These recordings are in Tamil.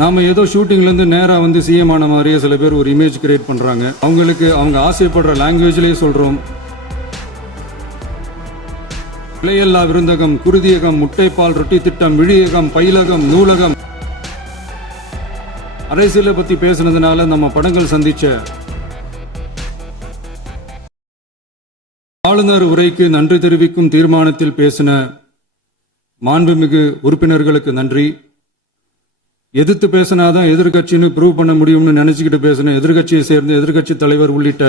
நாம ஏதோ ஷூட்டிங்ல இருந்து நேரா வந்து சிஎம் ஆன மாதிரியே சில பேர் ஒரு இமேஜ் கிரியேட் பண்றாங்க. அவங்களுக்கு அவங்க ஆசைப்படுற லாங்குவேஜ்லயே சொல்றோம். விலையல்லா விருந்தகம், குருதியகம், முட்டைப்பால் ரொட்டி திட்டம், விழியகம், பயிலகம், நூலகம். அரசியலை பத்தி பேசுனதுனால நம்ம படங்கள் சந்திச்ச ஆளுநர் உரைக்கு நன்றி தெரிவிக்கும் தீர்மானத்தில் பேசின மாண்புமிகு உறுப்பினர்களுக்கு நன்றி. எதிர்த்து பேசினாதான் எதிர்கட்சின்னு ப்ரூவ் பண்ண முடியும்னு நினைச்சுக்கிட்டு பேசின எதிர்கட்சியை சேர்ந்த எதிர்கட்சி தலைவர் உள்ளிட்ட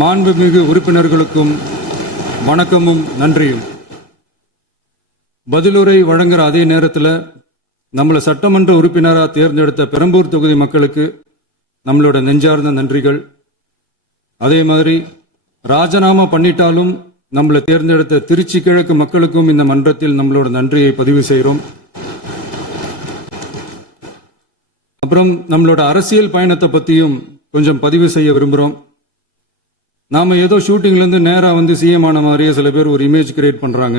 மாண்புமிகு உறுப்பினர்களுக்கும் வணக்கமும் நன்றியும். பதிலுரை வழங்குற அதே நேரத்தில் நம்மளை சட்டமன்ற உறுப்பினராக தேர்ந்தெடுத்த பெரம்பூர் தொகுதி மக்களுக்கு நம்மளோட நெஞ்சார்ந்த நன்றிகள். அதே மாதிரி ராஜினாமா பண்ணிட்டாலும் நம்மளை தேர்ந்தெடுத்த திருச்சி கிழக்கு மக்களுக்கும் இந்த மன்றத்தில் நம்மளோட நன்றியை பதிவு செய்கிறோம். அப்புறம் நம்மளோட அரசியல் பயணத்தை பற்றியும் கொஞ்சம் பதிவு செய்ய விரும்புகிறோம். நாம ஏதோ ஷூட்டிங்ல இருந்து நேரா வந்து சிஎம் ஆன மாதிரியே சில பேர் ஒரு இமேஜ் கிரியேட் பண்றாங்க.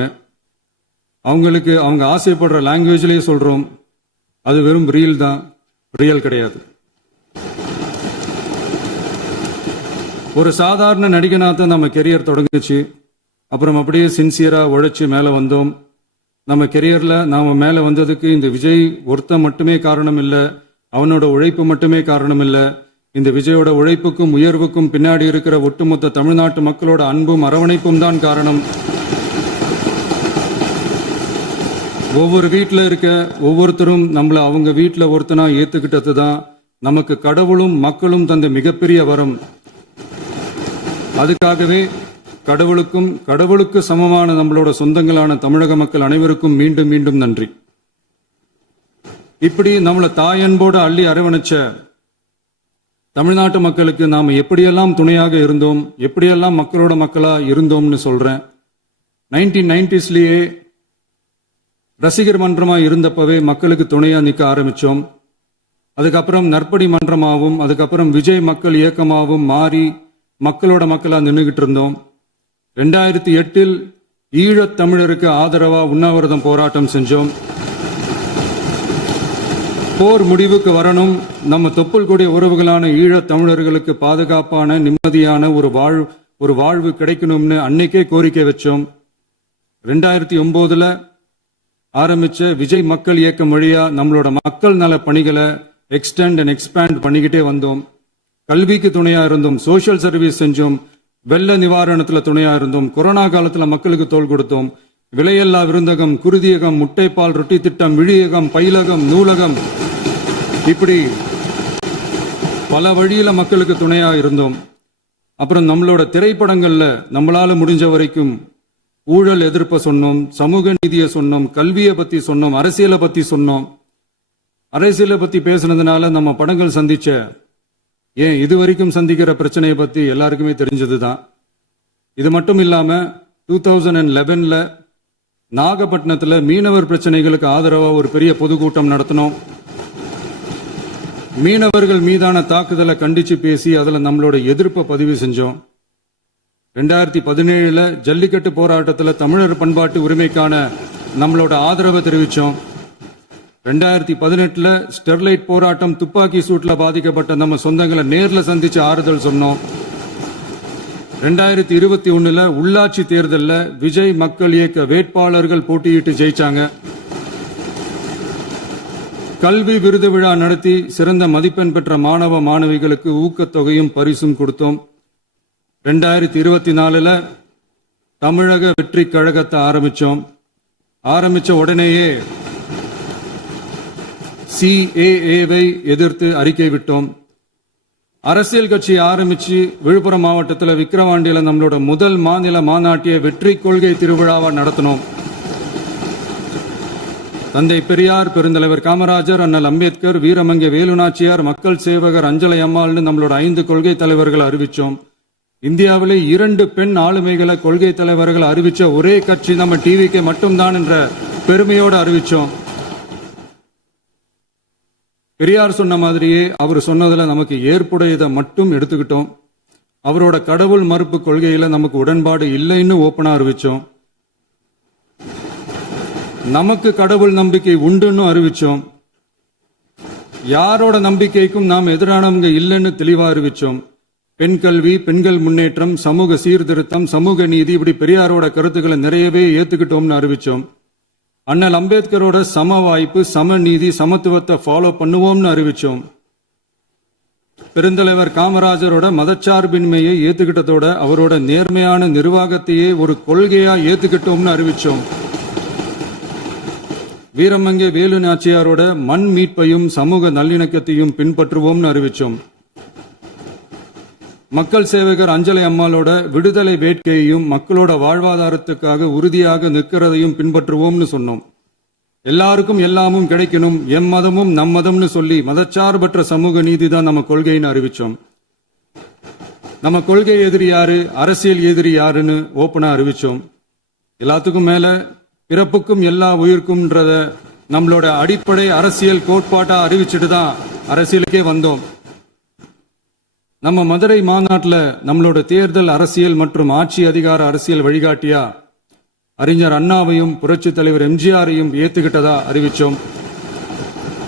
அவங்களுக்கு அவங்க ஆசைப்படுற லாங்குவேஜ்லயே சொல்றோம். அது வெறும் ரியல் தான், ரியல் கிடையாது. ஒரு சாதாரண நடிகனாக நம்ம கெரியர் தொடங்குச்சு. அப்புறம் அப்படியே சின்சியரா உழைச்சி மேலே வந்தோம். நம்ம கெரியர்ல நாம மேலே வந்ததுக்கு இந்த விஜய் ஒருத்தன் மட்டுமே காரணம் இல்லை, அவனோட உழைப்பு மட்டுமே காரணம் இல்லை. இந்த விஜயோட உழைப்புக்கும் உயர்வுக்கும் பின்னாடி இருக்கிற ஒட்டுமொத்த தமிழ்நாட்டு மக்களோட அன்பும் அரவணைப்பும் தான் காரணம். ஒவ்வொரு வீட்டில் இருக்க ஒவ்வொருத்தரும் நம்மள அவங்க வீட்டில் ஒருத்தனா ஏத்துக்கிட்டது தான் நமக்கு கடவுளும் மக்களும் தந்த மிகப்பெரிய வரம். அதுக்காகவே கடவுளுக்கு சமமான நம்மளோட சொந்தங்களான தமிழக மக்கள் அனைவருக்கும் மீண்டும் மீண்டும் நன்றி. இப்படி நம்மளை தாயன்போடு அள்ளி அரவணைச்ச தமிழ்நாட்டு மக்களுக்கு நாம் எப்படியெல்லாம் துணையாக இருந்தோம், எப்படியெல்லாம் மக்களோட மக்களா இருந்தோம்னு சொல்றேன். 1990ஸ்லயே ரசிகர் மன்றமா இருந்தப்பவே மக்களுக்கு துணையா நிற்க ஆரம்பிச்சோம். அதுக்கப்புறம் நற்படி மன்றமாகவும் அதுக்கப்புறம் விஜய் மக்கள் இயக்கமாகவும் மாறி மக்களோட மக்களா நின்றுகிட்டு இருந்தோம். 2008 ஈழத் தமிழருக்கு ஆதரவா உண்ணாவிரதம் போராட்டம் செஞ்சோம். போர் முடிவுக்கு வரணும், நம்ம தொப்புள் கொடிய உறவுகளான ஈழத் தமிழர்களுக்கு பாதுகாப்பான நிம்மதியான ஒரு வாழ்வு கிடைக்கணும்னு அன்னைக்கே கோரிக்கை வச்சோம். 2009 ஆரம்பிச்ச விஜய் மக்கள் இயக்கம் வழியா நம்மளோட மக்கள் நல பணிகளை எக்ஸ்டெண்ட் அண்ட் எக்ஸ்பேண்ட் பண்ணிக்கிட்டே வந்தோம். கல்விக்கு துணையா இருந்தோம், சோசியல் சர்வீஸ் செஞ்சோம், வெள்ள நிவாரணத்துல துணையா இருந்தோம், கொரோனா காலத்துல மக்களுக்கு தோள் கொடுத்தோம். விலையல்லா விருந்தகம், குருதியகம், முட்டைப்பால் ரொட்டி திட்டம், விழியகம், பயிலகம், நூலகம், இப்படி பல வழியில மக்களுக்கு துணையா இருந்தோம். அப்புறம் நம்மளோட திரைப்படங்கள்ல நம்மளால முடிஞ்ச வரைக்கும் ஊழல் எதிர்ப்ப சொன்னோம், சமூக நீதியை சொன்னோம், கல்வியை பத்தி சொன்னோம், அரசியலை பத்தி சொன்னோம். அரசியலை பத்தி பேசுனதுனால நம்ம படங்கள் சந்திச்ச இது வரைக்கும் சந்திக்கிற பிரச்சனையை பத்தி எல்லாருக்குமே தெரிஞ்சதுதான். இது மட்டும் இல்லாம 2011 நாகப்பட்டினத்துல மீனவர் பிரச்சனைகளுக்கு ஆதரவா ஒரு பெரிய பொதுக்கூட்டம் நடத்தினோம். மீனவர்கள் மீதான தாக்குதலை கண்டிச்சு பேசி அதுல நம்மளோட எதிர்ப்பை பதிவு செஞ்சோம். 2017 ஜல்லிக்கட்டு போராட்டத்தில் தமிழர் பண்பாட்டு உரிமைக்கான நம்மளோட ஆதரவை தெரிவித்தோம். 2018 ஸ்டெர்லைட் போராட்டம், துப்பாக்கி சூட்ல பாதிக்கப்பட்ட நம்ம சொந்தங்களை நேரில் சந்திச்சு ஆறுதல் சொன்னோம். 2021 உள்ளாட்சி தேர்தலில் விஜய் மக்கள் இயக்க வேட்பாளர்கள் போட்டியிட்டு ஜெயிச்சாங்க. கல்வி விருது விழா நடத்தி சிறந்த மதிப்பெண் பெற்ற மாணவ மாணவிகளுக்கு ஊக்கத்தொகையும் பரிசும் கொடுத்தோம். 2024 தமிழக வெற்றி கழகத்தை ஆரம்பிச்ச உடனேயே CAA-வை எதிர்த்து அறிக்கை விட்டோம். அரசியல் கட்சி ஆரம்பிச்சு விழுப்புரம் மாவட்டத்தில் விக்கிரவாண்டியில நம்மளோட முதல் மாநில மாநாட்டிய வெற்றி கொள்கை திருவிழாவை நடத்தினோம். தந்தை பெரியார், பெருந்தலைவர் காமராஜர், அண்ணல் அம்பேத்கர், வீரமங்கை வேலுநாச்சியார், மக்கள் சேவகர் அஞ்சலை அம்மாள்னு நம்மளோட 5 கொள்கை தலைவர்களை அறிவிச்சோம். இந்தியாவிலே 2 பெண் ஆளுமைகளை கொள்கை தலைவர்கள் அறிவிச்ச ஒரே கட்சி நம்ம டிவிக்கு மட்டும்தான் என்ற பெருமையோடு அறிவிச்சோம். பெரியார் சொன்ன மாதிரியே அவர் சொன்னதுல நமக்கு ஏற்புடையதை மட்டும் எடுத்துக்கிட்டோம். அவரோட கடவுள் மறுப்பு கொள்கையில நமக்கு உடன்பாடு இல்லைன்னு ஓப்பனா அறிவிச்சோம். நமக்கு கடவுள் நம்பிக்கை உண்டுன்னு அறிவிச்சோம். யாரோட நம்பிக்கைக்கும் நாம் எதிரானவங்க இல்லைன்னு தெளிவா அறிவிச்சோம். பெண் கல்வி, பெண்கள் முன்னேற்றம், சமூக சீர்திருத்தம், சமூக நீதி, இப்படி பெரியாரோட கருத்துக்களை நிறையவே ஏத்துக்கிட்டோம்னு அறிவிச்சோம். அண்ணல் அம்பேத்கரோட சம வாய்ப்பு, சம நீதி, சமத்துவத்தை ஃபாலோ பண்ணுவோம்னு அறிவிச்சோம். பெருந்தலைவர் காமராஜரோட மதச்சார்பின்மையை ஏத்துக்கிட்டதோட அவரோட நேர்மையான நிர்வாகத்தையே ஒரு கொள்கையா ஏத்துக்கிட்டோம்னு அறிவிச்சோம். வீரமங்கை வேலு நாச்சியாரோட மண் மீட்பையும் சமூக நல்லிணக்கத்தையும் பின்பற்றுவோம்னு அறிவிச்சோம். மக்கள் சேவகர் அஞ்சலை அம்மாளோட விடுதலை வேட்கையையும் மக்களோட வாழ்வாதாரத்துக்காக உறுதியாக நிற்கிறதையும் பின்பற்றுவோம்னு சொன்னோம். எல்லாருக்கும் எல்லாமும் கிடைக்கணும், எம் மதமும் நம் மதம்னு சொல்லி மதச்சார்பற்ற சமூக நீதி தான் நம்ம கொள்கைன்னு அறிவிச்சோம். நம்ம கொள்கை எதிரி யாரு, அரசியல் எதிரி யாருன்னு ஓப்பனா அறிவிச்சோம். எல்லாத்துக்கும் மேல பிறப்புக்கும் எல்லா உயிர்க்கும்ன்றத நம்மளோட அடிப்படை அரசியல் கோட்பாட்டா அறிவிச்சுட்டு தான் அரசியலுக்கே வந்தோம். நம்ம மதுரை மாநாட்டில் நம்மளோட தேர்தல் அரசியல் மற்றும் ஆட்சி அதிகார அரசியல் வழிகாட்டியா அறிஞர் அண்ணாவையும் புரட்சி தலைவர் எம்ஜிஆரையும் ஏத்துக்கிட்டதா அறிவிச்சோம்.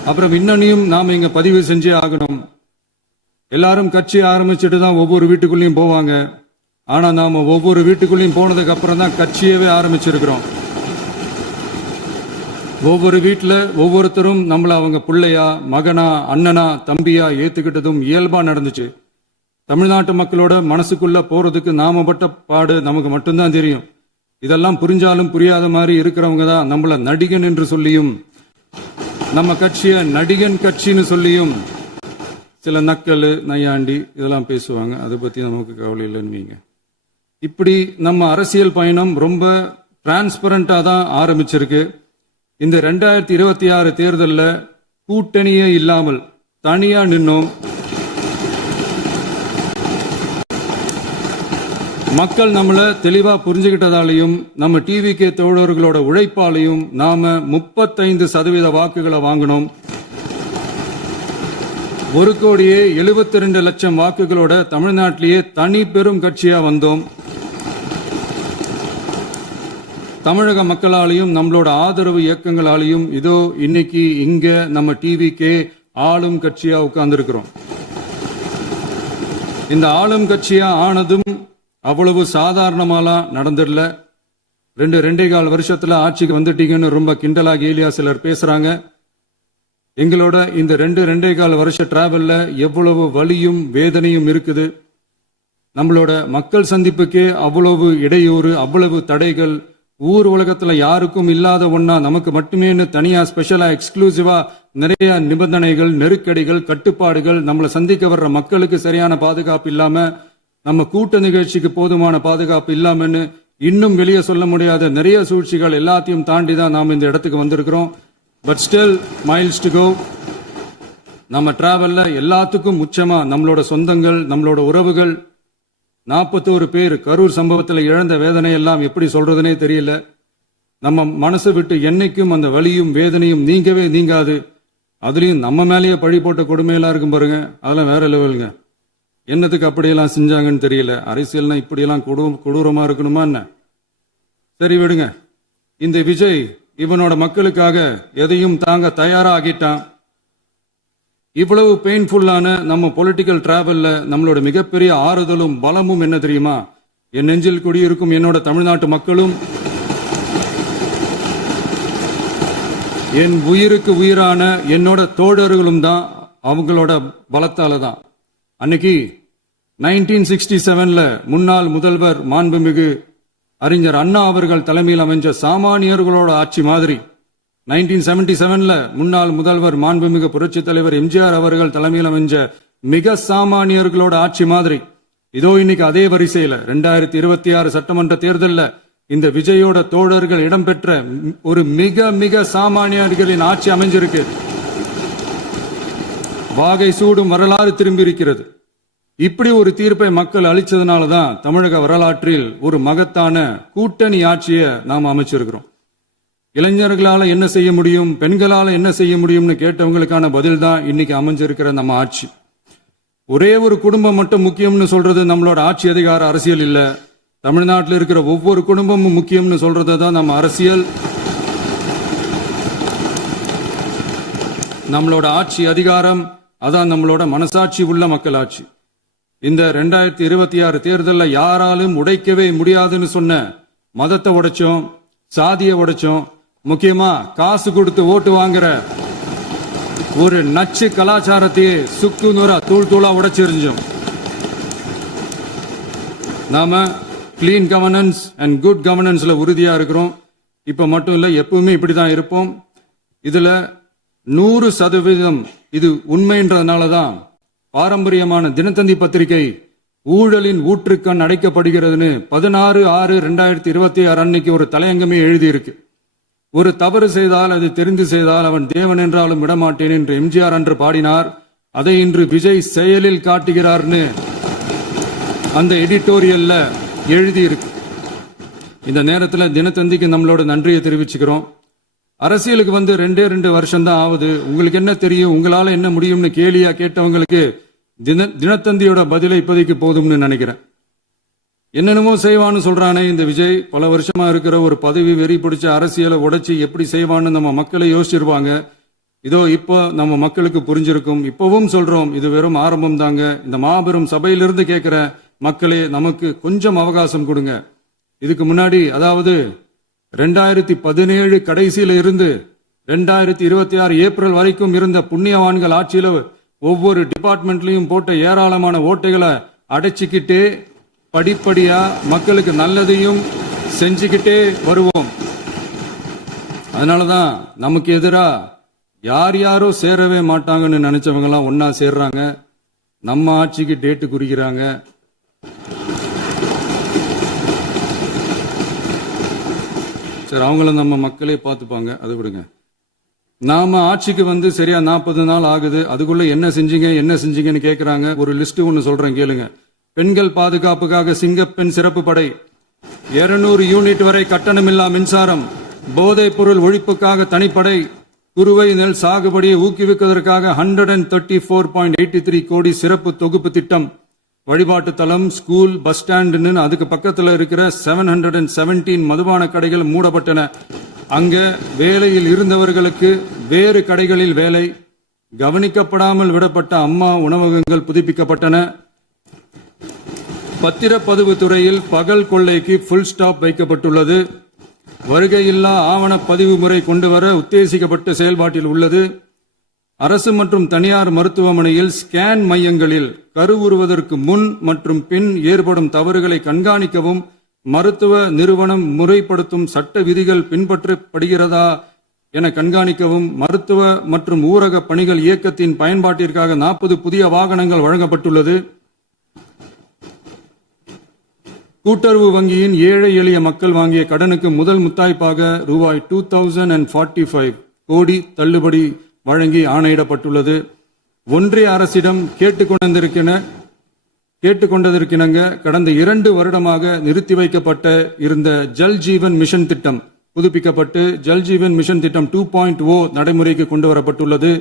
அப்புறம் இன்னனையும் நாம இங்க பதிவு செஞ்சே ஆகணும். எல்லாரும் கட்சி ஆரம்பிச்சுட்டு தான் ஒவ்வொரு வீட்டுக்குள்ளேயும் போவாங்க. ஆனா நாம ஒவ்வொரு வீட்டுக்குள்ளேயும் போனதுக்கு அப்புறம் தான் கட்சியவே ஆரம்பிச்சிருக்கிறோம். ஒவ்வொரு வீட்டுல ஒவ்வொருத்தரும் நம்மள அவங்க பிள்ளையா, மகனா, அண்ணனா, தம்பியா ஏத்துக்கிட்டதும் இயல்பா நடந்துச்சு. தமிழ்நாட்டு மக்களோட மனசுக்குள்ள போறதுக்கு நாம பட்ட பாடு நமக்கு மட்டும்தான் தெரியும். இதெல்லாம் புரிஞ்சாலும் புரியாத மாதிரி இருக்கிறவங்க தான் நம்மள நடிகன் என்று சொல்லியும் நம்ம கட்சிய நடிகன் கட்சின்னு சொல்லியும் சில நக்கல், நையாண்டி இதெல்லாம் பேசுவாங்க. அதை பத்தி நமக்கு கவலை இல்லைன்னு. இப்படி நம்ம அரசியல் பயணம் ரொம்ப டிரான்ஸ்பரண்டா தான் ஆரம்பிச்சிருக்கு. இந்த 2026 தேர்தலில் கூட்டணியே இல்லாமல் தனியா நின்னோம். மக்கள் நம்மள தெளிவா புரிஞ்சுகிட்டதாலையும் நம்ம டிவிகே தோழர்களோட உழைப்பாலையும் நாம 35% வாக்குகளை வாங்கினோம். 1,72,00,000 வாக்குகளோட தமிழ்நாட்டிலேயே தனி பெரும் கட்சியா வந்தோம். தமிழக மக்களாலையும் நம்மளோட ஆதரவு இயக்கங்களாலையும் இதோ இன்னைக்கு இங்க நம்ம டிவிகே ஆளும் கட்சியா உட்கார்ந்துருக்கிறோம். இந்த ஆளும் கட்சியா ஆனதும் அவ்வளவு சாதாரணமாலாம் நடந்துடல. 2.25 வருஷத்துல ஆட்சிக்கு வந்துட்டீங்கன்னு ரொம்ப கிண்டலா கேலியா சிலர் பேசுறாங்க. எங்களோட இந்த 2.25 வருஷ டிராவல்ல எவ்வளவு வலியும் வேதனையும் இருக்குது. நம்மளோட மக்கள் சந்திப்புக்கே அவ்வளவு இடையூறு, அவ்வளவு தடைகள், ஊர் உலகத்துல யாருக்கும் இல்லாத ஒன்னா நமக்கு மட்டுமேன்னு தனியா ஸ்பெஷலா எக்ஸ்க்ளூசிவா நிறைய நிபந்தனைகள், நெருக்கடிகள், கட்டுப்பாடுகள், நம்மளை சந்திக்க வர்ற மக்களுக்கு சரியான பாதுகாப்பு இல்லாம, நம்ம கூட்ட நிகழ்ச்சிக்கு போதுமான பாதுகாப்பு இல்லாமன்னு இன்னும் வெளியே சொல்ல முடியாத நிறைய சூழ்ச்சிகள் எல்லாத்தையும் தாண்டி தான் நாம் இந்த இடத்துக்கு வந்திருக்கிறோம். But still miles to go. நம்ம டிராவல்ல எல்லாத்துக்கும் உச்சமா நம்மளோட சொந்தங்கள், நம்மளோட உறவுகள். 41 பேர் கரூர் சம்பவத்தில் இழந்த வேதனை எல்லாம் எப்படி சொல்றதுனே தெரியல. நம்ம மனசை விட்டு என்னைக்கும் அந்த வலியும் வேதனையும் நீங்கவே நீங்காது. அதுலயும் நம்ம மேலேயே பழி போட்ட கொடுமையெல்லாம் இருக்கும் பாருங்க, அதெல்லாம் வேற லெவலுங்க. என்னத்துக்கு அப்படியெல்லாம் செஞ்சாங்கன்னு தெரியல. அரசியல்னா இப்படியெல்லாம் கொடூரமா இருக்கணுமா என்ன? சரி விடுங்க. இந்த விஜய் இவனோட மக்களுக்காக எதையும் தாங்க தயாரா ஆகிட்டான். இவ்வளவு பெயின்ஃபுல்லான நம்ம பொலிட்டிக்கல் டிராவல்ல நம்மளோட மிகப்பெரிய ஆறுதலும் பலமும் என்ன தெரியுமா? என் நெஞ்சில் குடியிருக்கும் என்னோட தமிழ்நாட்டு மக்களும், என் உயிருக்கு உயிரான என்னோட தோழர்களும் தான். அவங்களோட பலத்தால தான். அன்னைக்கு 1967 முன்னாள் முதல்வர் மாண்புமிகு அறிஞர் அண்ணா அவர்கள் தலைமையில் அமைஞ்ச சாமானியர்களோட ஆட்சி மாதிரி, 1977 முன்னாள் முதல்வர் மாண்புமிகு புரட்சி தலைவர் எம்ஜிஆர் அவர்கள் தலைமையில் அமைஞ்ச மிக சாமானியர்களோட ஆட்சி மாதிரி, இதோ இன்னைக்கு அதே வரிசையில 2026 சட்டமன்ற தேர்தலில் இந்த விஜயோட தோழர்கள் இடம்பெற்ற ஒரு மிக மிக சாமானியர்களின் ஆட்சி அமைஞ்சிருக்கு. வாகை சூடும் வரலாறு திரும்பி இருக்கிறது. இப்படி ஒரு தீர்ப்பை மக்கள் அளிச்சதுனால தான் தமிழக வரலாற்றில் ஒரு மகத்தான கூட்டணி ஆட்சியை நாம் அமைச்சிருக்கிறோம். இளைஞர்களால என்ன செய்ய முடியும், பெண்களால என்ன செய்ய முடியும்னு கேட்டவங்களுக்கான பதில் தான் இன்னைக்கு அமைஞ்சிருக்கிற நம்ம ஆட்சி. ஒரே ஒரு குடும்பம் மட்டும் முக்கியம்னு சொல்றது நம்மளோட ஆட்சி அதிகார அரசியல் இல்ல. தமிழ்நாட்டில் இருக்கிற ஒவ்வொரு குடும்பமும் முக்கியம்னு சொல்றது தான் நம்ம அரசியல். நம்மளோட ஆட்சி அதிகாரம், அதான் நம்மளோட மனசாட்சி உள்ள மக்களாட்சி. இந்த 2026 தேர்தலில் யாராலும் உடைக்கவே முடியாதுன்னு சொன்ன மதத்தை உடைச்சோம், சாதியை உடைச்சோம், முக்கியமா காசு கொடுத்து ஓட்டு வாங்குற ஒரு நச்சு கலாச்சாரத்தையே சுக்கு நூறா தூள் தூளா உடைச்சிருந்தோம். நாம கிளீன் கவர்னன்ஸ் அண்ட் குட் கவர்னன்ஸ்ல உறுதியா இருக்கிறோம். இப்ப மட்டும் இல்ல, எப்பவுமே இப்படிதான் இருப்போம். இதுல 100% இது உண்மைன்றதுனாலதான் பாரம்பரியமான தினத்தந்தி பத்திரிகை ஊழலின் ஊற்றுக்கண் அடைக்கப்படுகிறதுன்னு 16/6/2026 அன்னைக்கு ஒரு தலையங்கமே எழுதியிருக்கு. ஒரு தவறு செய்தால், அது தெரிந்து செய்தால் அவன் தேவன் என்றாலும் விடமாட்டேன் என்று எம்ஜிஆர் அன்று பாடினார். அதை இன்று விஜய் செயலில் காட்டுகிறார்னு அந்த எடிட்டோரியல்ல எழுதியிருக்கு. இந்த நேரத்தில் தினத்தந்திக்கு நம்மளோட நன்றியை தெரிவிச்சுக்கிறோம். அரசியலுக்கு வந்து 2 வருஷம் தான் ஆகுது. உங்களுக்கு என்ன தெரியும், உங்களால என்ன முடியும்னு கேலியா கேட்டவங்களுக்கு தினத்தந்தியோட பதிலை இப்போதைக்கு போதும்னு நினைக்கிறேன். என்னென்னமோ செய்வான்னு சொல்றானே இந்த விஜய், பல வருஷமா இருக்கிற ஒரு பதவி வெறி பிடிச்ச அரசியலை உடைச்சி எப்படி செய்வான்னு நம்ம மக்களை யோசிச்சிருவாங்க. இதோ இப்போ நம்ம மக்களுக்கு புரிஞ்சிருக்கும். இப்பவும் சொல்றோம், இது வெறும் ஆரம்பம் தாங்க. இந்த மாபெரும் சபையிலிருந்து கேட்கிற மக்களே, நமக்கு கொஞ்சம் அவகாசம் கொடுங்க. இதுக்கு முன்னாடி, அதாவது 2017 கடைசியில இருந்து 2026 ஏப்ரல் வரைக்கும் இருந்த புண்ணியவான்கள் ஆட்சியில ஒவ்வொரு டிபார்ட்மெண்ட்லயும் போட்ட ஏராளமான ஓட்டைகளை அடைச்சிக்கிட்டே படிப்படியா மக்களுக்கு நல்லதையும் செஞ்சுக்கிட்டே வருவோம். அதனாலதான் நமக்கு எதிரா யார் யாரோ சேரவே மாட்டாங்கன்னு நினைச்சவங்க எல்லாம் ஒன்னா சேர்றாங்க. நம்ம ஆட்சிக்கு டேட்டு குறிக்கிறாங்க. சரி, அவங்களும் நம்ம மக்களே பார்த்துப்பாங்க, அது விடுங்க. நாம ஆட்சிக்கு வந்து சரியா 40 நாள் ஆகுது. அதுக்குள்ள என்ன செஞ்சீங்கன்னு கேட்கிறாங்க. ஒரு லிஸ்ட் ஒன்னு சொல்றேன், கேளுங்க. பெண்கள் பாதுகாப்புக்காக சிங்கப்பெண் சிறப்பு படை, 200 யூனிட் வரை கட்டணமில்லா மின்சாரம், போதைப் பொருள் ஒழிப்புக்காக தனிப்படை, குறுவை நெல் சாகுபடியை ஊக்குவிப்பதற்காக 134.83 கோடி சிறப்பு தொகுப்பு திட்டம், வழிபாட்டு தலம், ஸ்கூல், பஸ் ஸ்டாண்ட், அதுக்கு பக்கத்துல இருக்கிற 717 மதுபான கடைகள் மூடப்பட்டன. அங்க வேலையில் இருந்தவர்களுக்கு வேறு கடைகளில் வேலை, கவனிக்கப்படாமல் விடப்பட்ட அம்மா உணவகங்கள் புதுப்பிக்கப்பட்டன. பத்திரப்பதிவு துறையில் பகல் கொள்ளைக்கு புல் ஸ்டாப் வைக்கப்பட்டுள்ளது. வருகையில்லா ஆவண பதிவு முறை கொண்டுவர உத்தேசிக்கப்பட்ட செயல்பாட்டில் உள்ளது. அரசு மற்றும் தனியார் மருத்துவமனையில் ஸ்கேன் மையங்களில் கருவுறுவதற்கு முன் மற்றும் பின் ஏற்படும் தவறுகளை கண்காணிக்கவும், மருத்துவ நிறுவனம் முறைப்படுத்தும் சட்ட விதிகள் பின்பற்றப்படுகிறதா என கண்காணிக்கவும், மருத்துவ மற்றும் ஊரக பணிகள் இயக்கத்தின் பயன்பாட்டிற்காக 40 புதிய வாகனங்கள் வழங்கப்பட்டுள்ளது. கூட்டுறவு வங்கியின் ஏழை எளிய மக்கள் வாங்கிய கடனுக்கு முதல் முத்தாய்ப்பாக ரூபாய் 2045 கோடி தள்ளுபடி வழங்கி ஆணையிடப்பட்டுள்ளது. ஒன்றிய அரசிடம் கேட்டுக்கொண்டதற்கிணங்க கடந்த 2 வருடமாக நிறுத்தி வைக்கப்பட்ட இருந்த ஜல் ஜீவன் மிஷன் திட்டம் புதுப்பிக்கப்பட்டு ஜல் ஜீவன் மிஷன் திட்டம் 2.0 நடைமுறைக்கு கொண்டு வரப்பட்டுள்ளது.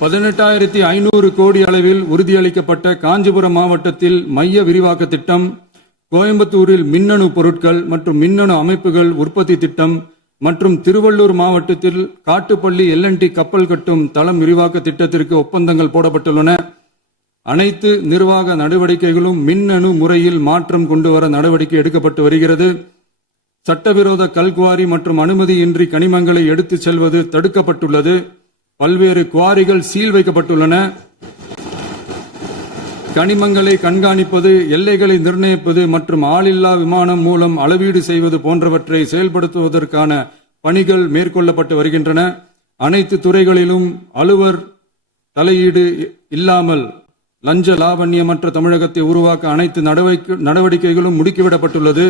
18,500 கோடி அளவில் உறுதியளிக்கப்பட்ட காஞ்சிபுரம் மாவட்டத்தில் மைய விரிவாக்க திட்டம், கோயம்புத்தூரில் மின்னணு பொருட்கள் மற்றும் மின்னணு அமைப்புகள் உற்பத்தி திட்டம் மற்றும் திருவள்ளூர் மாவட்டத்தில் காட்டுப்பள்ளி LNT கப்பல் கட்டும் தளம் விரிவாக்க திட்டத்திற்கு ஒப்பந்தங்கள் போடப்பட்டுள்ளன. அனைத்து நிர்வாக நடவடிக்கைகளும் மின்னணு முறையில் மாற்றம் கொண்டுவர நடவடிக்கை எடுக்கப்பட்டு வருகிறது. சட்டவிரோத கல்குவாரி மற்றும் அனுமதியின்றி கனிமங்களை எடுத்துச் செல்வது தடுக்கப்பட்டுள்ளது. பல்வேறு குவாரிகள் சீல் வைக்கப்பட்டுள்ளன. கனிமங்களை கண்காணிப்பது, எல்லைகளை நிர்ணயிப்பது மற்றும் ஆளில்லா விமானம் மூலம் அளவீடு செய்வது போன்றவற்றை செயல்படுத்துவதற்கான பணிகள் மேற்கொள்ளப்பட்டு வருகின்றன. அனைத்து துறைகளிலும் அலுவலர் தலையீடு இல்லாமல் லஞ்ச லாவண்யமற்ற தமிழகத்தை உருவாக்க அனைத்து நடவடிக்கைகளும் முடுக்கிவிடப்பட்டுள்ளது.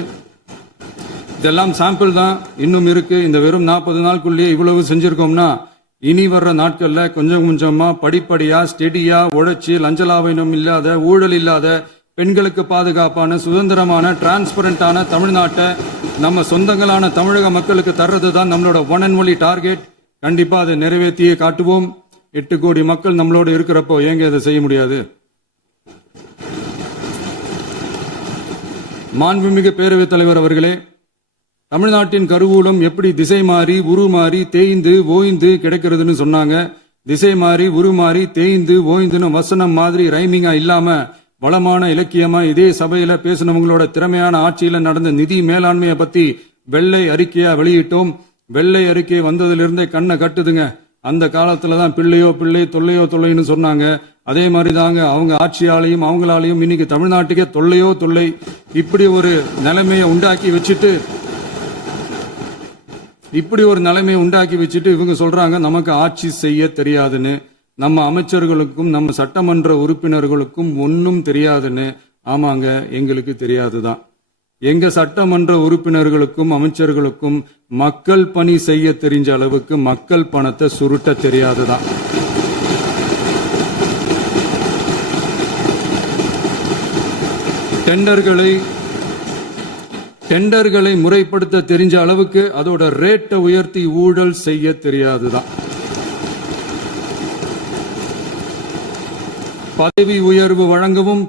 இதெல்லாம் சாம்பிள் தான், இன்னும் இருக்கு. இந்த வெறும் 40 நாளுக்குள்ளேயே இவ்வளவு செஞ்சிருக்கோம்னா இனி வர்ற நாட்கள்ல கொஞ்சம் கொஞ்சமா படிப்படியா ஸ்டெடியா உழைச்சி லஞ்சலாவணம் இல்லாத, ஊழல் இல்லாத, பெண்களுக்கு பாதுகாப்பான, சுதந்திரமான, டிரான்ஸ்பரண்டான தமிழ்நாட்டை நம்ம சொந்தங்களான தமிழக மக்களுக்கு தர்றது தான் நம்மளோட ஒன் அண்ட் ஒன்லி டார்கெட். கண்டிப்பா அதை நிறைவேற்றியே காட்டுவோம். 8 கோடி மக்கள் நம்மளோட இருக்கிறப்போ ஏங்க இதை செய்ய முடியாது? மாண்புமிகு பேரவைத் தலைவர் அவர்களே, தமிழ்நாட்டின் கருவூலம் எப்படி திசை மாறி உருமாறி தேய்ந்து ஓய்ந்து கிடக்கிறதுன்னு சொன்னாங்க. திசை மாறி உருமாறி தேய்ந்து ஓய்ந்துன்னு வசனம் மாதிரி ரைமிங்கா இல்லாம வளமான இலக்கியமா இதே சபையில பேசினவங்களோட திறமையான ஆட்சியில நடந்த நிதி மேலாண்மையை பத்தி வெள்ளை அறிக்கையா வெளியிட்டோம். வெள்ளை அறிக்கை வந்ததிலிருந்தே கண்ணை கட்டுதுங்க. அந்த காலத்துலதான் பிள்ளையோ பிள்ளை தொல்லையோ தொல்லைன்னு சொன்னாங்க. அதே மாதிரி தாங்க அவங்க ஆட்சியாலையும் அவங்களாலையும் இன்னைக்கு தமிழ்நாட்டுக்கே தொல்லையோ தொல்லை. இப்படி ஒரு நிலைமையை உண்டாக்கி வச்சுட்டு இவங்க சொல்றாங்க நமக்கு ஆட்சி செய்ய தெரியாதுன்னு. நம்ம அமைச்சர்களுக்கும் நம்ம சட்டமன்ற உறுப்பினர்களுக்கும் ஒன்னும் தெரியாதுன்னு. ஆமாங்க, எங்களுக்கு தெரியாதுதான். எங்க சட்டமன்ற உறுப்பினர்களுக்கும் அமைச்சர்களுக்கும் மக்கள் பணி செய்ய தெரிஞ்ச அளவுக்கு மக்கள் பணத்தை சுருட்ட தெரியாதுதான். டெண்டர்களை முறைப்படுத்த தெரிஞ்ச அளவுக்கு அதோட ரேட்டை உயர்த்தி ஊழல் செய்ய தெரியாதுதான். பதவி உயர்வு வழங்கவும்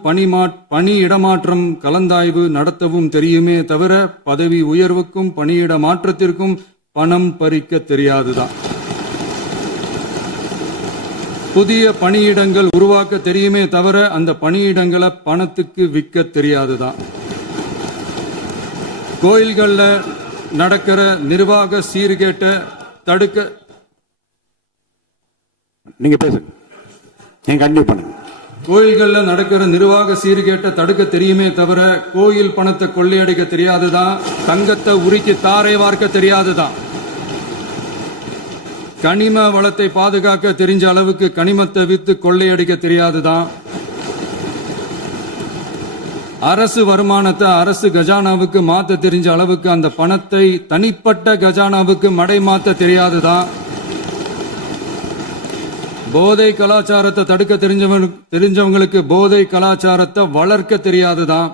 பணி இடமாற்றம் கலந்தாய்வு நடத்தவும் தெரியுமே தவிர பதவி உயர்வுக்கும் பணியிட மாற்றத்திற்கும் பணம் பறிக்க தெரியாதுதான். புதிய பணியிடங்கள் உருவாக்க தெரியுமே தவிர அந்த பணியிடங்களை பணத்துக்கு விற்க தெரியாதுதான். கோயில்கள்ல நடக்கிற நிர்வாக சீர்கேட்ட தடுக்க நீங்க பேசுங்க, நீங்க கண்டிப்பா பண்ணுங்க. கோயில்கள்ல நடக்கிற நிர்வாக சீர்கேட்ட தடுக்க தெரியுமே தவிர கோயில் பணத்தை கொள்ளையடிக்க தெரியாதுதான். தங்கத்தை உருக்கி தாரை வார்க்க தெரியாதுதான். கனிம வளத்தை பாதுகாக்க தெரிஞ்ச அளவுக்கு கனிமத்தை வித்து கொள்ளையடிக்க தெரியாதுதான். அரசு வருமானத்தை அரசு கஜானாவுக்கு மாத்த தெரிஞ்ச அளவுக்கு அந்த பணத்தை தனிப்பட்ட கஜானாவுக்கு மடை மாத்த தெரியாதுதான். போதை கலாச்சாரத்தை தடுக்க தெரிஞ்சவங்களுக்கு போதை கலாச்சாரத்தை வளர்க்க தெரியாதுதான்.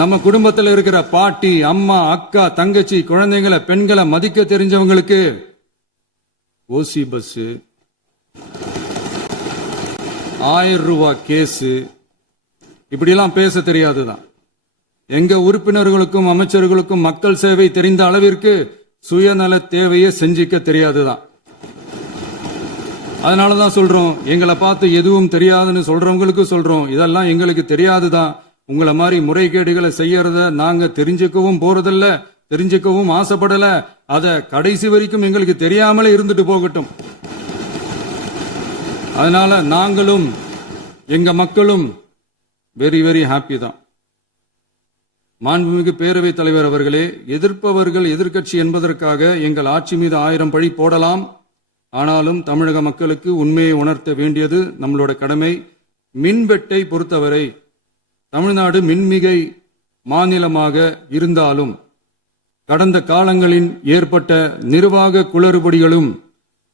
நம்ம குடும்பத்தில் இருக்கிற பாட்டி, அம்மா, அக்கா, தங்கச்சி, குழந்தைங்களை, பெண்களை மதிக்க தெரிஞ்சவங்களுக்கு ஓசி பஸ், 1000 ரூபாய் கேஸ், இப்படியெல்லாம் பேச தெரியாதுதான். எங்க உறுப்பினர்களுக்கும் அமைச்சர்களுக்கும் மக்கள் சேவை தெரிந்த அளவிற்கு சுயநல தேவையை செஞ்சிக்க தெரியாதுதான். அதனாலதான் சொல்றோம், எங்களை பார்த்து எதுவும் தெரியாதுன்னு சொல்றவங்களுக்கு சொல்றோம், இதெல்லாம் எங்களுக்கு தெரியாதுதான். உங்களை மாதிரி முறைகேடுகளை செய்யறத நாங்க தெரிஞ்சுக்கவும் போறதில்ல, தெரிஞ்சுக்கவும் ஆசைப்படல. அத கடைசி வரைக்கும் எங்களுக்கு தெரியாமலே இருந்துட்டு போகட்டும். அதனால நாங்களும் எங்க மக்களும் வெரி வெரி ஹாப்பி தான். மாண்புமிகு பேரவைத் தலைவர் அவர்களே, எதிர்ப்பவர்கள் எதிர்க்கட்சி என்பதற்காக எங்கள் ஆட்சி மீது 1000 பழி போடலாம். ஆனாலும் தமிழக மக்களுக்கு உண்மையை உணர்த்த வேண்டியது நம்மளோட கடமை. மின்வெட்டை பொறுத்தவரை தமிழ்நாடு மின்மிகை மாநிலமாக இருந்தாலும் கடந்த காலங்களில் ஏற்பட்ட நிர்வாக குளறுபடிகளும்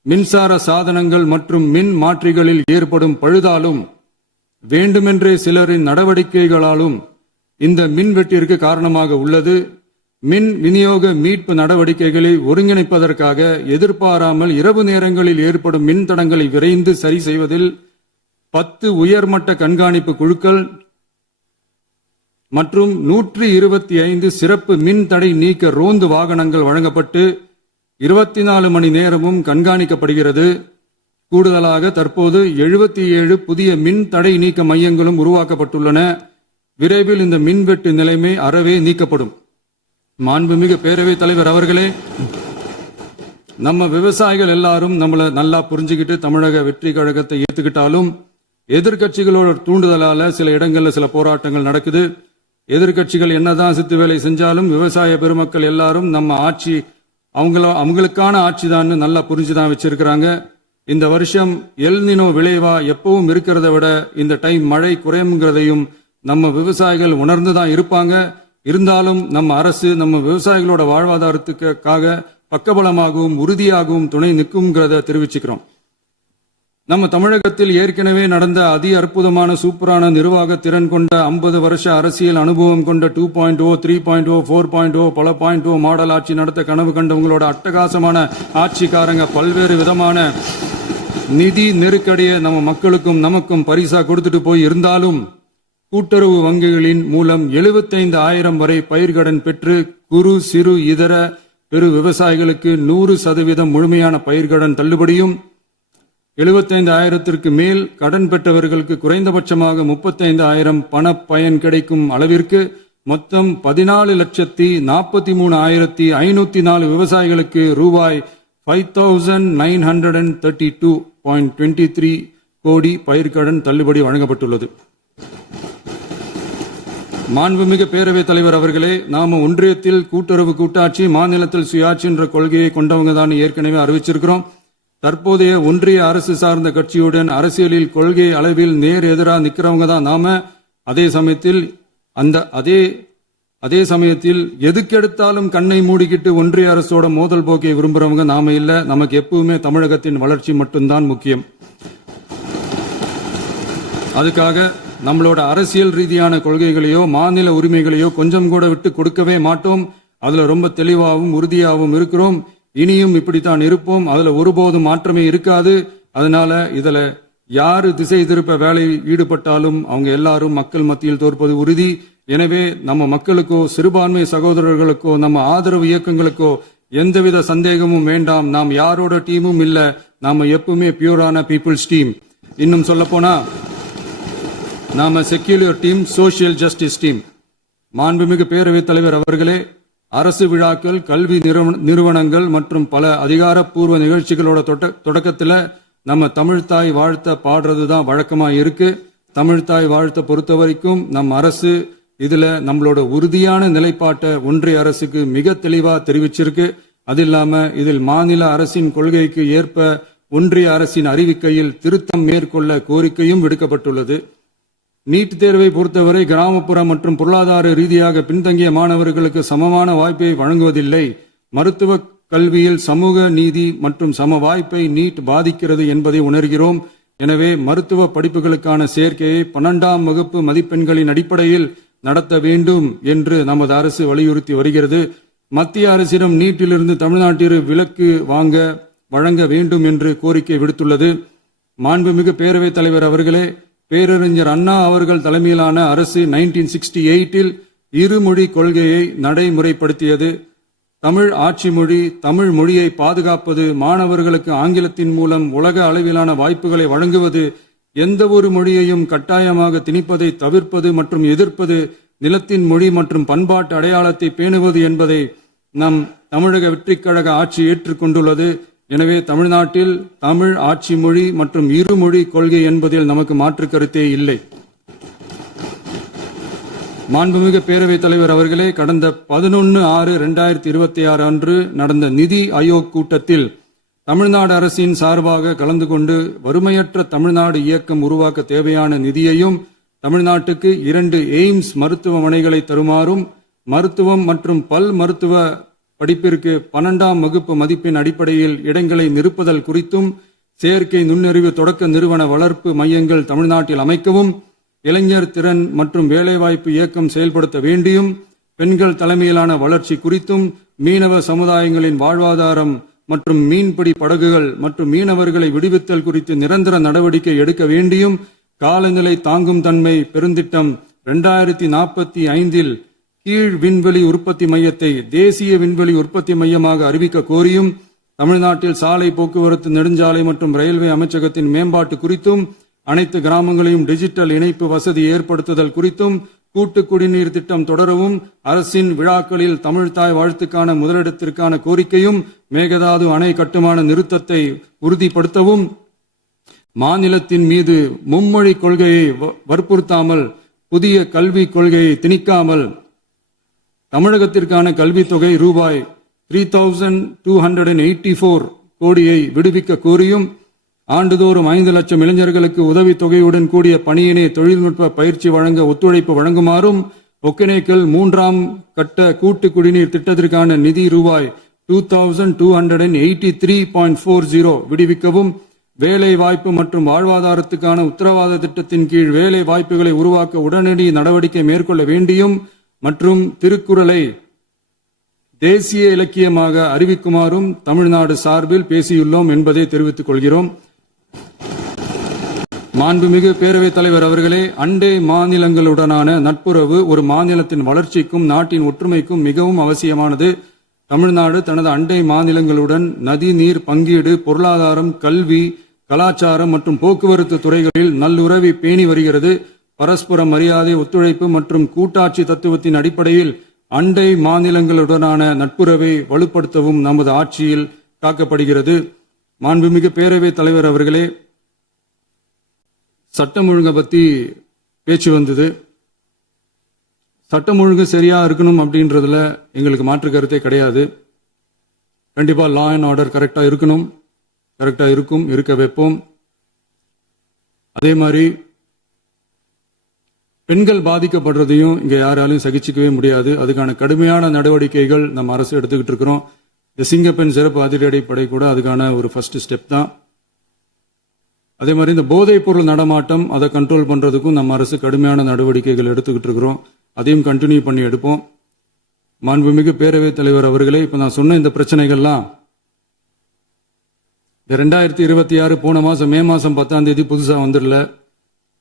மின்சார சாதனங்கள் மற்றும் மின் மாற்றிகளில் ஏற்படும் பழுதாலும் வேண்டுமென்றே சிலரின் நடவடிக்கைகளாலும் இந்த மின்வெட்டிற்கு காரணமாக உள்ளது. மின் விநியோக மீட்பு நடவடிக்கைகளை ஒருங்கிணைப்பதற்காக எதிர்பாராமல் இரவு நேரங்களில் ஏற்படும் மின் தடங்களை விரைந்து சரி செய்வதில் 10 உயர்மட்ட கண்காணிப்பு குழுக்கள் மற்றும் 125 சிறப்பு மின் தடை நீக்க ரோந்து வாகனங்கள் வழங்கப்பட்டு 24 மணி நேரமும் கண்காணிக்கப்படுகிறது. கூடுதலாக தற்போது 77 புதிய மின் தடை நீக்க மையங்களும் உருவாக்கப்பட்டுள்ளன. விரைவில் இந்த மின்வெட்டு நிலைமை அறவே நீக்கப்படும். மாண்புமிகு பேரவைத் தலைவர் அவர்களே, நம்ம விவசாயிகள் எல்லாரும் நம்மள நல்லா புரிஞ்சுக்கிட்டு தமிழக வெற்றி கழகத்தை ஏத்துக்கிட்டாலும் எதிர்கட்சிகளோட தூண்டுதலால சில இடங்கள்ல சில போராட்டங்கள் நடக்குது. எதிர்கட்சிகள் என்னதான் சித்து வேலை செஞ்சாலும் விவசாய பெருமக்கள் எல்லாரும் நம்ம ஆட்சி அவங்களுக்கான ஆட்சி தான் நல்லா புரிஞ்சுதான் வச்சிருக்கிறாங்க. இந்த வருஷம் எல்னினோ விளைவா எப்பவும் இருக்கிறத விட இந்த டைம் மழை குறையுங்கிறதையும் நம்ம விவசாயிகள் உணர்ந்துதான் இருப்பாங்க. இருந்தாலும் நம்ம அரசு நம்ம விவசாயிகளோட வாழ்வாதாரத்துக்காக பக்கபலமாகவும் உறுதியாகவும் துணை நிற்கும்ங்கிறத தெரிவிச்சுக்கிறோம். நம்ம தமிழகத்தில் ஏற்கனவே நடந்த அதி அற்புதமான சூப்பரான நிர்வாக திறன் கொண்ட 50 வருஷ அரசியல் அனுபவம் கொண்ட 2.0, 3.0, 4.0 பல 0.0 மாடல் ஆட்சி நடத்த கனவு கண்டவங்களோட அட்டகாசமான ஆட்சிக்காரங்க பல்வேறு விதமான நிதி நெருக்கடியை நம்ம மக்களுக்கும் நமக்கும் பரிசா கொடுத்துட்டு போய் இருந்தாலும் கூட்டுறவு வங்கிகளின் மூலம் 75,000 வரை பயிர்க்கடன் பெற்று குறு சிறு இதர பெரு விவசாயிகளுக்கு 100% முழுமையான பயிர்க்கடன் தள்ளுபடியும், 75,000 மேல் கடன் பெற்றவர்களுக்கு குறைந்தபட்சமாக 35,000 பண பயன் கிடைக்கும் அளவிற்கு மொத்தம் 14,43,504 விவசாயிகளுக்கு ரூபாய் 5,932.23 கோடி பயிர்க்கடன் தள்ளுபடி வழங்கப்பட்டுள்ளது. மாண்புமிகு பேரவைத் தலைவர் அவர்களே, நாம ஒன்றியத்தில் கூட்டுறவு கூட்டாட்சி, மாநிலத்தில் சுயாட்சி என்ற கொள்கையை கொண்டவங்க தான் ஏற்கனவே அறிவிச்சிருக்கிறோம். தற்போதைய ஒன்றிய அரசு சார்ந்த கட்சியுடன் அரசியலில் கொள்கை அளவில் நேர் எதிராக நிக்கிறவங்க தான் நாம. அதே சமயத்தில் எதுக்கெடுத்தாலும் கண்ணை மூடிக்கிட்டு ஒன்றிய அரசோட மோதல் போக்கை விரும்புறவங்க நாம இல்ல. நமக்கு எப்பவுமே தமிழகத்தின் வளர்ச்சி மட்டும்தான் முக்கியம். அதுக்காக நம்மளோட அரசியல் ரீதியான கொள்கைகளையோ மாநில உரிமைகளையோ கொஞ்சம் கூட விட்டு கொடுக்கவே மாட்டோம். அதுல ரொம்ப தெளிவாகவும் உறுதியாகவும் இருக்கிறோம். இனியும் இப்படித்தான் இருப்போம். அதுல ஒருபோதும் மாற்றமே இருக்காது. அதனால இதுல யாரு திசை திருப்ப வேலையில் ஈடுபட்டாலும் அவங்க எல்லாரும் மக்கள் மத்தியில் தோற்பது உறுதி. எனவே நம்ம மக்களுக்கோ சிறுபான்மை சகோதரர்களுக்கோ நம்ம ஆதரவு இயக்கங்களுக்கோ எந்தவித சந்தேகமும் வேண்டாம். நாம் யாரோட டீமும் இல்ல. நாம எப்பவுமே பியூரான பீப்புள்ஸ் டீம். இன்னும் சொல்ல போனா நாம secular team, social justice team. மாண்புமிகு பேரவைத் தலைவர் அவர்களே, அரசு விழாக்கள், கல்வி நிறுவனங்கள் மற்றும் பல அதிகாரப்பூர்வ நிகழ்ச்சிகளோட தொடக்கத்துல நம்ம தமிழ்தாய் வாழ்த்த பாடுறதுதான் வழக்கமா இருக்கு. தமிழ்தாய் வாழ்த்த பொறுத்த வரைக்கும் நம் அரசு இதுல நம்மளோட உறுதியான நிலைப்பாட்டை ஒன்றிய அரசுக்கு மிக தெளிவா தெரிவிச்சிருக்கு. அது இல்லாம இதில் மாநில அரசின் கொள்கைக்கு ஏற்ப ஒன்றிய அரசின் அறிவிக்கையில் திருத்தம் மேற்கொள்ள கோரிக்கையும் விடுக்கப்பட்டுள்ளது. நீட் தேர்வை பொறுத்தவரை கிராமப்புற மற்றும் பொருளாதார ரீதியாக பின்தங்கிய மாணவர்களுக்கு சமமான வாய்ப்பை வழங்குவதில்லை. மருத்துவ கல்வியில் சமூக நீதி மற்றும் சம வாய்ப்பை நீட் பாதிக்கிறது என்பதை உணர்கிறோம். எனவே மருத்துவ படிப்புகளுக்கான சேர்க்கையை 12ஆம் வகுப்பு மதிப்பெண்களின் அடிப்படையில் நடத்த வேண்டும் என்று நமது அரசு வலியுறுத்தி வருகிறது. மத்திய அரசிடம் நீட்டிலிருந்து தமிழ்நாட்டிற்கு விலக்கு வழங்க வேண்டும் என்று கோரிக்கை விடுத்துள்ளது. மாண்புமிகு பேரவைத் தலைவர் அவர்களே, பேரறிஞர் அண்ணா அவர்கள் தலைமையிலான அரசு 1968 இருமொழி கொள்கையை நடைமுறைப்படுத்தியது. தமிழ் ஆட்சி மொழி, தமிழ் மொழியை பாதுகாப்பது, மாணவர்களுக்கு ஆங்கிலத்தின் மூலம் உலக அளவிலான வாய்ப்புகளை வழங்குவது, எந்த ஒரு மொழியையும் கட்டாயமாக திணிப்பதை தவிர்ப்பது மற்றும் எதிர்ப்பது, நிலத்தின் மொழி மற்றும் பண்பாட்டு அடையாளத்தை பேணுவது என்பதை நம் தமிழக வெற்றிக் கழக ஆட்சி ஏற்றுக்கொண்டுள்ளது. எனவே தமிழ்நாட்டில் தமிழ் ஆட்சி மொழி மற்றும் இருமொழி கொள்கை என்பதில் நமக்கு மாற்று கருத்தே இல்லை. மாண்புமிகு பேரவைத் தலைவர் அவர்களே, கடந்த 11/6/2026 அன்று நடந்த நிதி ஆயோக் கூட்டத்தில் தமிழ்நாடு அரசின் சார்பாக கலந்து கொண்டு வறுமையற்ற தமிழ்நாடு இயக்கம் உருவாக்க தேவையான நிதியையும், தமிழ்நாட்டுக்கு 2 எய்ம்ஸ் மருத்துவமனைகளை தருமாறும், மருத்துவம் மற்றும் பல் மருத்துவ படிப்பிற்கு 12ஆம் வகுப்பு மதிப்பெண் அடிப்படையில் இடங்களை நிரப்புதல் குறித்தும், செயற்கை நுண்ணறிவு தொடக்க நிறுவன வளர்ப்பு மையங்கள் தமிழ்நாட்டில் அமைக்கவும், இளைஞர் திறன் மற்றும் வேலைவாய்ப்பு இயக்கம் செயல்படுத்த வேண்டியும், பெண்கள் தலைமையிலான வளர்ச்சி குறித்தும், மீனவ சமுதாயங்களின் வாழ்வாதாரம் மற்றும் மீன்பிடி படகுகள் மற்றும் மீனவர்களை விடுவித்தல் குறித்து நிரந்தர நடவடிக்கை எடுக்க வேண்டியும், காலநிலை தாங்கும் தன்மை பெருந்திட்டம் 2045 கீழ் விண்வெளி உற்பத்தி மையத்தை தேசிய விண்வெளி உற்பத்தி மையமாக அறிவிக்க கோரியும், தமிழ்நாட்டில் சாலை போக்குவரத்து, நெடுஞ்சாலை மற்றும் ரயில்வே அமைச்சகத்தின் மேம்பாட்டு குறித்தும், அனைத்து கிராமங்களையும் டிஜிட்டல் இணைப்பு வசதி ஏற்படுத்துதல் குறித்தும், கூட்டு குடிநீர் திட்டம் தொடரவும், அரசின் விழாக்களில் தமிழ்தாய் வாழ்த்துக்கான முதலிடத்திற்கான கோரிக்கையும், மேகதாது அணை கட்டுமான நிறுத்தத்தை உறுதிப்படுத்தவும், மாநிலத்தின் மீது மும்மொழி கொள்கையை வற்புறுத்தாமல் புதிய கல்விக் கொள்கையை திணிக்காமல் தமிழகத்திற்கான கல்வித் தொகை ரூபாய் 3,284 கோடியை விடுவிக்க கோரியும், ஆண்டுதோறும் 5 லட்சம் இளைஞர்களுக்கு உதவித் தொகையுடன் கூடிய பணியினை தொழில்நுட்ப பயிற்சி வழங்க ஒத்துழைப்பு வழங்குமாறும், ஒகேனக்கல் 3ஆம் கட்ட கூட்டு குடிநீர் திட்டத்திற்கான நிதி ரூபாய் 2,283.40 விடுவிக்கவும், வேலை வாய்ப்பு மற்றும் வாழ்வாதாரத்துக்கான உத்தரவாத திட்டத்தின் கீழ் வேலை வாய்ப்புகளை உருவாக்க உடனடி நடவடிக்கை மேற்கொள்ள வேண்டியும் மற்றும் திருக்குறளை தேசிய இலக்கியமாக அறிவிக்குமாறும் தமிழ்நாடு சார்பில் பேசியுள்ளோம் என்பதை தெரிவித்துக் கொள்கிறோம். மாண்புமிகு பேரவைத் தலைவர் அவர்களே, அண்டை மாநிலங்களுடனான நட்புறவு ஒரு மாநிலத்தின் வளர்ச்சிக்கும் நாட்டின் ஒற்றுமைக்கும் மிகவும் அவசியமானது. தமிழ்நாடு தனது அண்டை மாநிலங்களுடன் நதி நீர் பங்கீடு, பொருளாதாரம், கல்வி, கலாச்சாரம் மற்றும் போக்குவரத்து துறைகளில் நல்லுறவை பேணி வருகிறது. பரஸ்பர மரியாதை, ஒத்துழைப்பு மற்றும் கூட்டாட்சி தத்துவத்தின் அடிப்படையில் அண்டை மாநிலங்களுடனான நட்புறவை வலுப்படுத்தவும் நமது ஆட்சியில் காக்கப்படுகிறது. மாண்புமிகு பேரவைத் தலைவர் அவர்களே, சட்டம் ஒழுங்கை பத்தி பேச்சு வந்தது. சட்டம் ஒழுங்கு சரியா இருக்கணும் அப்படின்றதுல எங்களுக்கு மாற்று கருத்தே கிடையாது. கண்டிப்பா லா அண்ட் ஆர்டர் கரெக்டா இருக்கணும், கரெக்டா இருக்கும், இருக்க வைப்போம். அதே மாதிரி பெண்கள் பாதிக்கப்படுறதையும் இங்க யாராலையும் சகிச்சுக்கவே முடியாது. அதுக்கான கடுமையான நடவடிக்கைகள் நம்ம அரசு எடுத்துக்கிட்டு இருக்கிறோம். இந்த சிங்கப்பெண் சிறப்பு அதிரடிப்படை கூட அதுக்கான ஒரு ஃபர்ஸ்ட் ஸ்டெப் தான். அதே மாதிரி இந்த போதைப் பொருள் நடமாட்டம் அதை கண்ட்ரோல் பண்றதுக்கும் நம்ம அரசு கடுமையான நடவடிக்கைகள் எடுத்துக்கிட்டு இருக்கிறோம். அதையும் கண்டினியூ பண்ணி எடுப்போம். மாண்புமிகு பேரவைத் தலைவர் அவர்களே, இப்ப நான் சொன்ன இந்த பிரச்சனைகள்லாம் இந்த 2026 போன மாசம் மே மாசம் 10ஆம் தேதி புதுசா வந்துடல.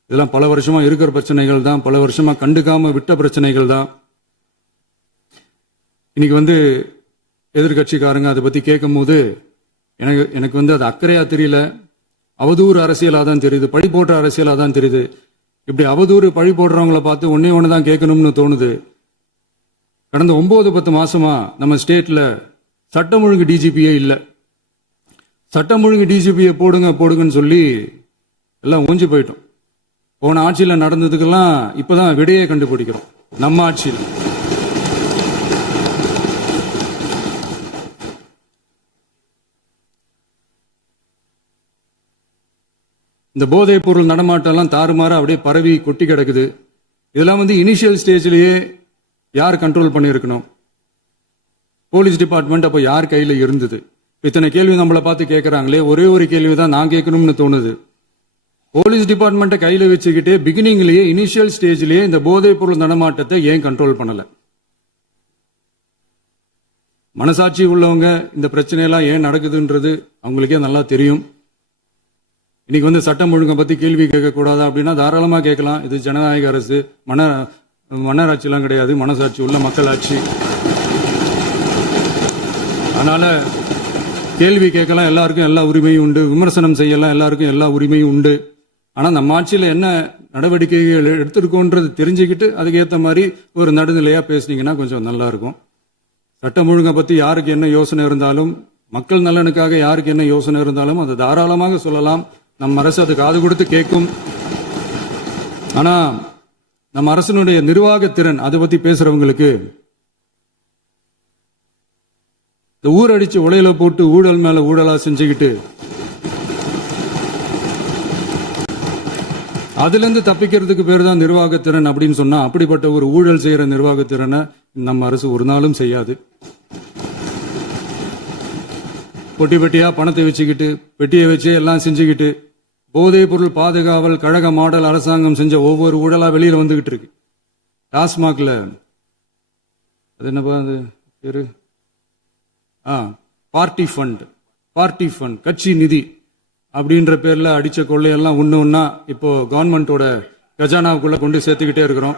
இதெல்லாம் பல வருஷமா இருக்கிற பிரச்சனைகள் தான், பல வருஷமா கண்டுக்காம விட்ட பிரச்சனைகள் தான். இன்னைக்கு எதிர்கட்சிக்காரங்க அதை பத்தி கேட்கும் போது எனக்கு அது அக்கறையா தெரியல, அவதூறு அரசியலா தான் தெரியுது, பழி போடுற அரசியலா தான் தெரியுது. இப்படி அவதூறு பழி போடுறவங்களை பார்த்து ஒன்னே ஒண்ணுதான் கேட்கணும்னு தோணுது. கடந்த 9-10 மாசமா நம்ம ஸ்டேட்ல சட்டம் ஒழுங்கு டிஜிபியே இல்ல. சட்டம் ஒழுங்கு டிஜிபியை போடுங்கன்னு சொல்லி எல்லாம் ஊஞ்சி போயிட்டோம். போன ஆட்சியில நடந்ததுக்கெல்லாம் இப்பதான் விடையே கண்டுபிடிக்கிறோம் நம்ம ஆட்சியில். இந்த போதைப் பொருள் நடமாட்டம் எல்லாம் தாறுமாற அப்படியே பரவி கொட்டி கிடக்குது. இதெல்லாம் இனிஷியல் ஸ்டேஜ்லயே யார் கண்ட்ரோல் பண்ணியிருக்கணும்? போலீஸ் டிபார்ட்மெண்ட் அப்ப யார் கையில இருந்தது? இத்தனை கேள்வி நம்மளை பார்த்து கேட்கறாங்களே, ஒரே ஒரு கேள்விதான் நான் கேட்கணும்னு தோணுது. போலீஸ் டிபார்ட்மெண்ட்டை கையில வச்சுக்கிட்டே பிகினிங்லயே இனிஷியல் ஸ்டேஜ்லயே இந்த போதைப் பொருள் நடமாட்டத்தை ஏன் கண்ட்ரோல் பண்ணல? மனசாட்சி உள்ளவங்க இந்த பிரச்சனையெல்லாம் ஏன் நடக்குதுன்றது அவங்களுக்கே நல்லா தெரியும். இன்னைக்கு சட்டம் ஒழுங்கை பத்தி கேள்வி கேட்க கூடாதா அப்படின்னா தாராளமா கேட்கலாம். இது ஜனநாயக அரசு, மன்னராட்சி எல்லாம் கிடையாது, மனசாட்சி உள்ள மக்களாட்சி. அதனால கேள்வி கேட்கலாம், எல்லாருக்கும் எல்லா உரிமையும் உண்டு. விமர்சனம் செய்யலாம், எல்லாருக்கும் எல்லா உரிமையும் உண்டு. ஆனா நம்ம ஆட்சியில என்ன நடவடிக்கைகள் எடுத்திருக்கோன்றது தெரிஞ்சுக்கிட்டு அதுக்கு ஏற்ற மாதிரி ஒரு நடுநிலையா பேசுனீங்கன்னா கொஞ்சம் நல்லா இருக்கும். சட்டம் ஒழுங்கை பத்தி யாருக்கு என்ன யோசனை இருந்தாலும், மக்கள் நலனுக்காக யாருக்கு என்ன யோசனை இருந்தாலும் அதை தாராளமாக சொல்லலாம். நம்ம அரசு அது காது கொடுத்து கேட்கும். ஆனா நம்ம அரசனுடைய நிர்வாகத்திறன் அதை பத்தி பேசுறவங்களுக்கு இந்த ஊரடிச்சு உலையில போட்டு ஊழல் மேல ஊழலா செஞ்சுக்கிட்டு அதுல இருந்து தப்பிக்கிறதுக்கு பேர் தான் நிர்வாகத்திறன் அப்படின்னு சொன்னா, அப்படிப்பட்ட ஒரு ஊழல் செய்யற நிர்வாகத்திறனை நம்ம அரசு ஒரு நாளும் செய்யாது. பொட்டி பெட்டியா பணத்தை வச்சுக்கிட்டு, பெட்டியை வச்சு எல்லாம் செஞ்சுக்கிட்டு, போதைப் பொருள் பாதுகாவல் கழக மாடல் அரசாங்கம் செஞ்ச ஒவ்வொரு ஊழலா வெளியில வந்துகிட்டு இருக்கு. டாஸ்மாக்ல அது என்னப்பா அது பேரு, பார்ட்டி ஃபண்ட், கட்சி நிதி அப்படின்ற பேர்ல அடிச்ச கொள்ளையெல்லாம் ஒண்ணு ஒண்ணா இப்போ கவர்மெண்டோட கஜானாவுக்குள்ள கொண்டு சேர்த்துக்கிட்டே இருக்கிறோம்.